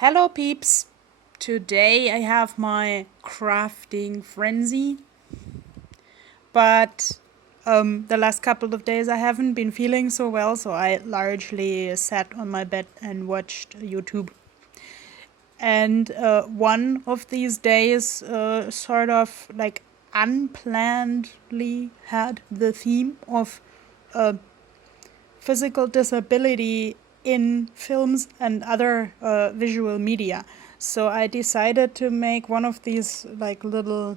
Hello, peeps! Today I have my crafting frenzy, but the last couple of days I haven't been feeling so well, so I largely sat on my bed and watched YouTube. And one of these days, sort of like unplannedly, had the theme of uh, physical disability in films and other visual media. So I decided to make one of these like little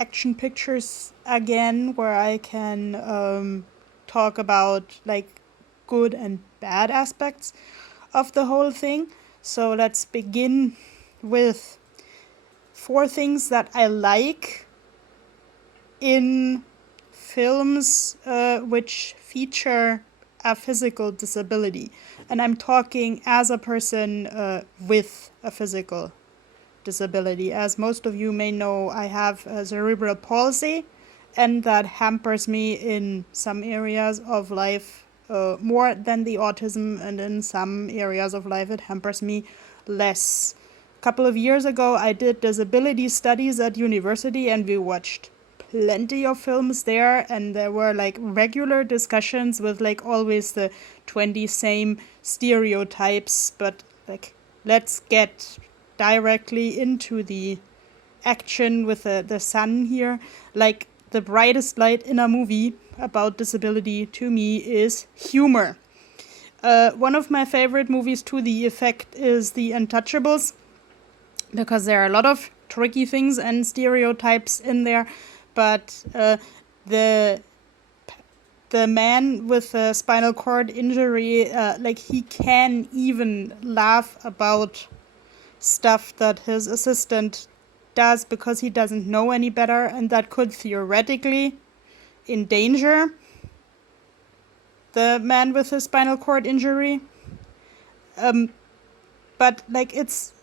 action pictures again where I can talk about like good and bad aspects of the whole thing. So let's begin with 4 things that I like in films which feature a physical disability. And I'm talking as a person with a physical disability. As most of you may know, I have cerebral palsy, and that hampers me in some areas of life more than the autism, and in some areas of life it hampers me less. A couple of years ago, I did disability studies at university, and we watched plenty of films there, and there were like regular discussions with like always the 20 same stereotypes, but like let's get directly into the action with the sun here. Like the brightest light in a movie about disability to me is humor. One of my favorite movies to the effect is The Untouchables, because there are a lot of tricky things and stereotypes in there, but the the man with a spinal cord injury, like he can even laugh about stuff that his assistant does because he doesn't know any better, and that could theoretically endanger the man with his spinal cord injury. But like it's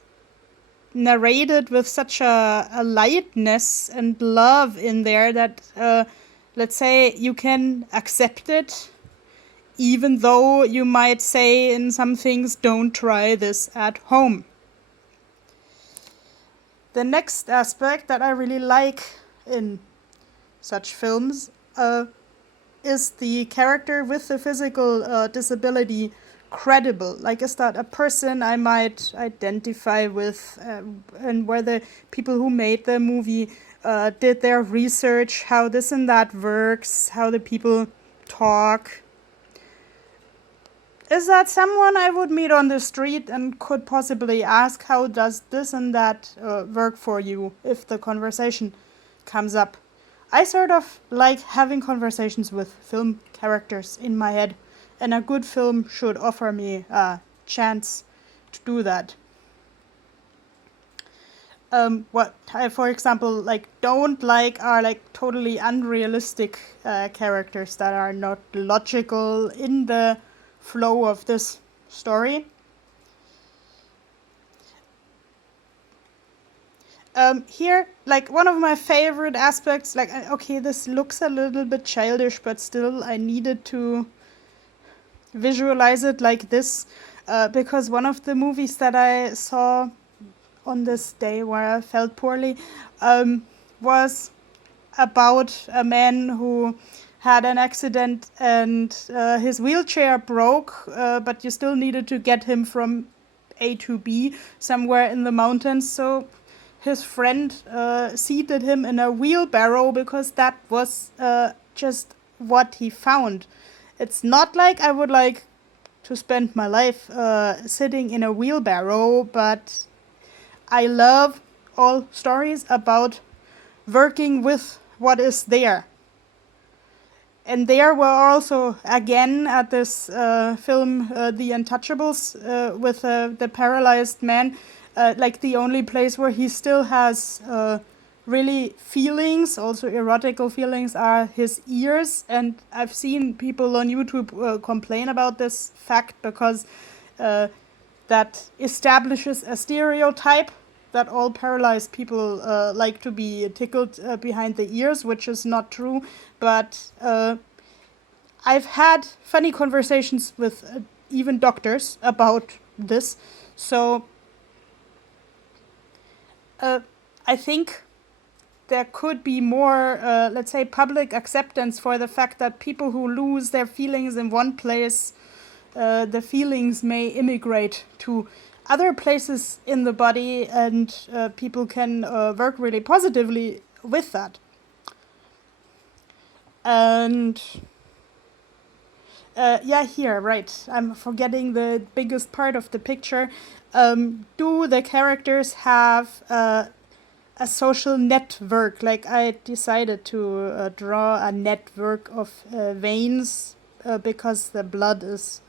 narrated with such a lightness and love in there that let's say you can accept it, even though you might say in some things, don't try this at home. The next aspect that I really like in such films is the character with the physical disability credible? Like, is that a person I might identify with, and where the people who made the movie did their research, how this and that works, how the people talk? Is that someone I would meet on the street and could possibly ask, how does this and that work for you, if the conversation comes up? I sort of like having conversations with film characters in my head, and a good film should offer me a chance to do that. What I, for example, like don't like are like totally unrealistic characters that are not logical in the flow of this story. Here, like one of my favorite aspects, like okay, this looks a little bit childish, but still I needed to visualize it like this, because one of the movies that I saw on this day where I felt poorly was about a man who had an accident and his wheelchair broke, but you still needed to get him from A to B somewhere in the mountains. So his friend seated him in a wheelbarrow because that was just what he found. It's not like I would like to spend my life sitting in a wheelbarrow, but I love all stories about working with what is there. And there were also, again, at this film, The Untouchables, with the paralyzed man, like the only place where he still has really feelings, also erotical feelings, are his ears. And I've seen people on YouTube complain about this fact because that establishes a stereotype that all paralyzed people like to be tickled behind the ears, which is not true. But I've had funny conversations with even doctors about this. So I think there could be more, let's say, public acceptance for the fact that people who lose their feelings in one place, the feelings may immigrate to other places in the body, and people can work really positively with that. And here, right. I'm forgetting the biggest part of the picture. Do the characters have a social network? Like, I decided to draw a network of veins because the blood is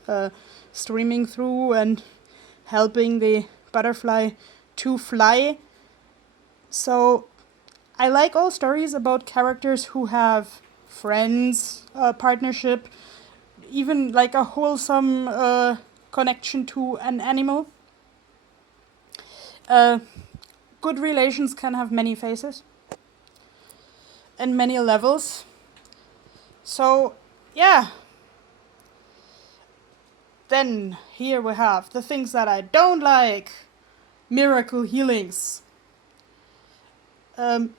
streaming through and helping the butterfly to fly. So I like all stories about characters who have friends, partnership, even like a wholesome connection to an animal. Good relations can have many faces and many levels. So, yeah. Then here we have the things that I don't like. Miracle healings.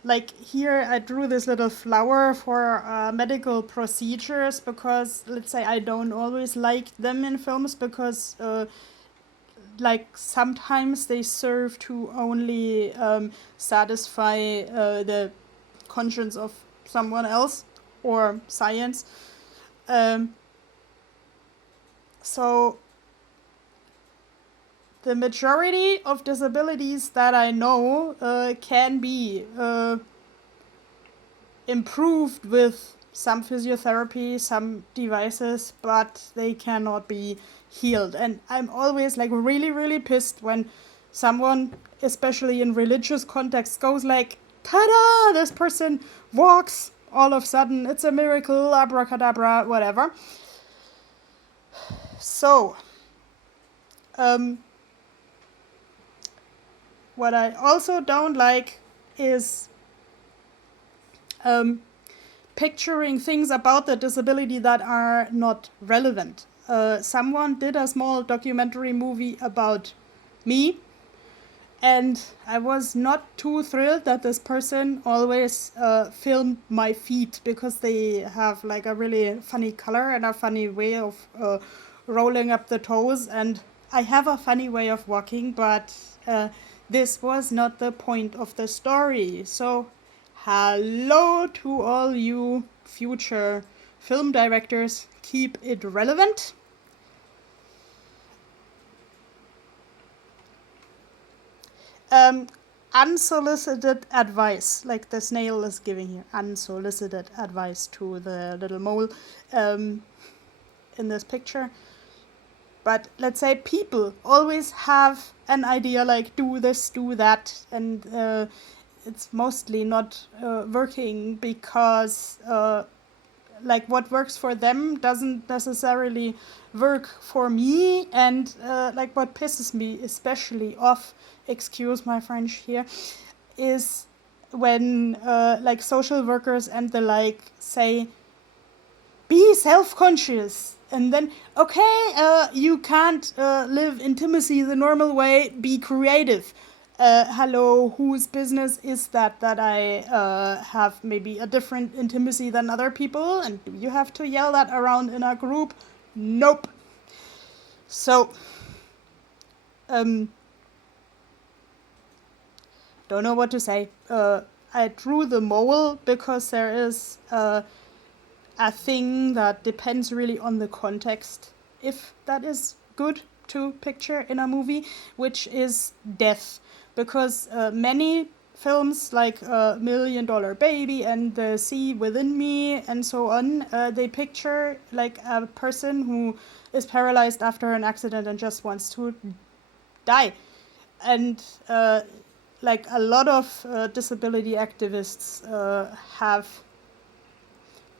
Like here I drew this little flower for medical procedures because, let's say, I don't always like them in films because like sometimes they serve to only satisfy the conscience of someone else or science. So the majority of disabilities that I know can be improved with some physiotherapy, some devices, but they cannot be healed. And I'm always like really, really pissed when someone, especially in religious contexts, goes like, ta-da, this person walks, all of a sudden it's a miracle, abracadabra, whatever. So, what I also don't like is picturing things about the disability that are not relevant. Someone did a small documentary movie about me, and I was not too thrilled that this person always filmed my feet because they have like a really funny color and a funny way of rolling up the toes, and I have a funny way of walking, but this was not the point of the story. So hello to all you future film directors, keep it relevant. Unsolicited advice, like the snail is giving here, unsolicited advice to the little mole in this picture. But let's say people always have an idea like do this, do that, and it's mostly not working because like what works for them doesn't necessarily work for me, and like what pisses me especially off, excuse my French here, is when like social workers and the like say, be self-conscious, and then okay, you can't live intimacy the normal way, be creative. Hello, whose business is that I have maybe a different intimacy than other people, and do you have to yell that around in a group? Nope. So don't know what to say. I drew the mole because there is a thing that depends really on the context, if that is good to picture in a movie, which is death. Because many films like Million Dollar Baby and The Sea Within Me and so on, they picture like a person who is paralyzed after an accident and just wants to die. And like a lot of disability activists have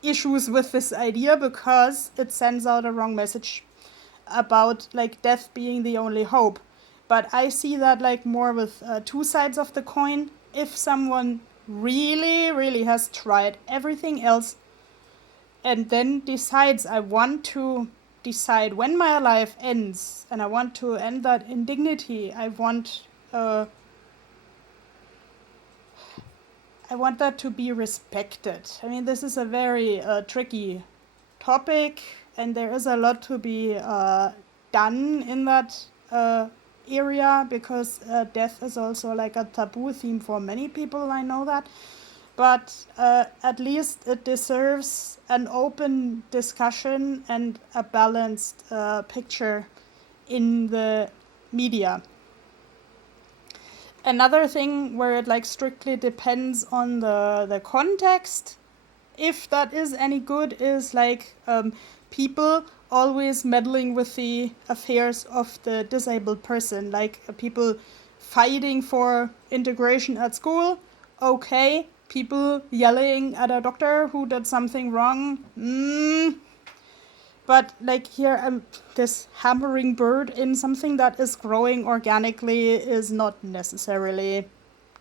issues with this idea because it sends out a wrong message about like death being the only hope. But I see that like more with two sides of the coin. If someone really, really has tried everything else and then decides I want to decide when my life ends, and I want to end that in dignity. I want that to be respected. I mean, this is a very tricky topic, and there is a lot to be done in that area, because death is also like a taboo theme for many people, I know that. But at least it deserves an open discussion and a balanced picture in the media. Another thing where it like strictly depends on the context, if that is any good, is like people always meddling with the affairs of the disabled person, like people fighting for integration at school. Okay, people yelling at a doctor who did something wrong. But like here, this hammering bird in something that is growing organically is not necessarily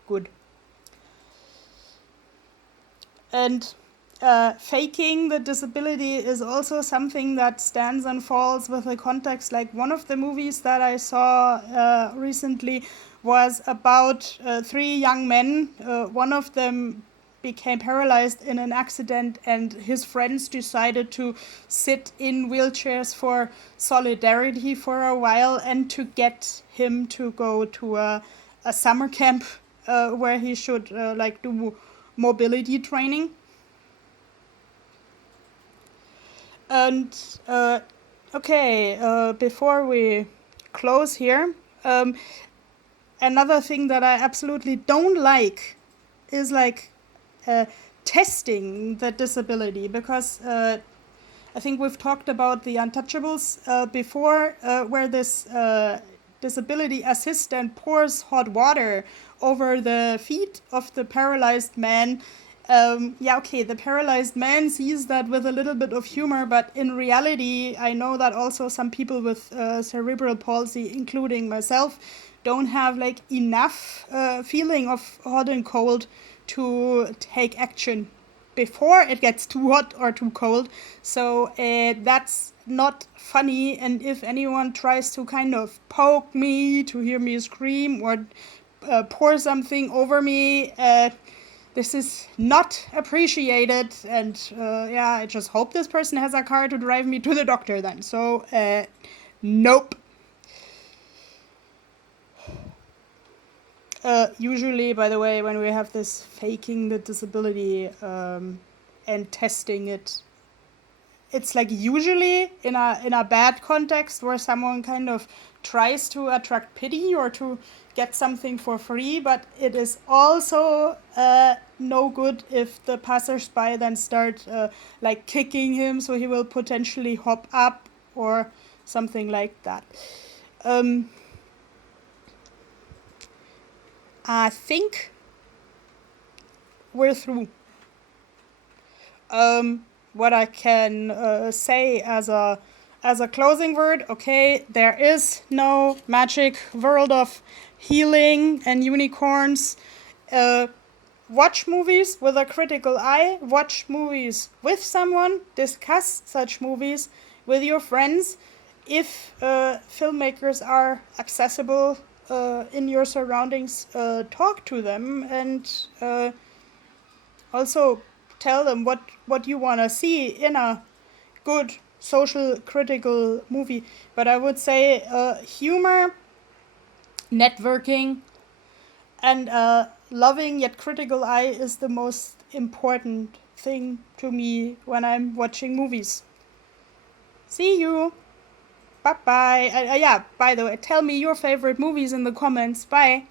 good. And faking the disability is also something that stands and falls with the context. Like one of the movies that I saw recently was about 3 young men. One of them became paralyzed in an accident, and his friends decided to sit in wheelchairs for solidarity for a while and to get him to go to a summer camp where he should like do mobility training. And before we close here, another thing that I absolutely don't like is like testing the disability, because I think we've talked about the Untouchables before, where this disability assistant pours hot water over the feet of the paralyzed man. The paralyzed man sees that with a little bit of humor, but in reality, I know that also some people with cerebral palsy, including myself, don't have like enough feeling of hot and cold to take action before it gets too hot or too cold. So that's not funny, and if anyone tries to kind of poke me, to hear me scream, or pour something over me, this is not appreciated, and I just hope this person has a car to drive me to the doctor then. So, nope. Usually, by the way, when we have this faking the disability and testing it, it's like usually in a bad context where someone kind of tries to attract pity or to get something for free, but it is also no good if the passersby then start like kicking him, so he will potentially hop up or something like that. I think we're through. What I can say as a closing word, okay, there is no magic world of healing and unicorns. Watch movies with a critical eye. Watch movies with someone. Discuss such movies with your friends. If filmmakers are accessible in your surroundings, talk to them, and also tell them what you want to see in a good social critical movie. But I would say humor, networking, and loving yet critical eye is the most important thing to me when I'm watching movies. See you. Bye bye. By the way, tell me your favorite movies in the comments. Bye.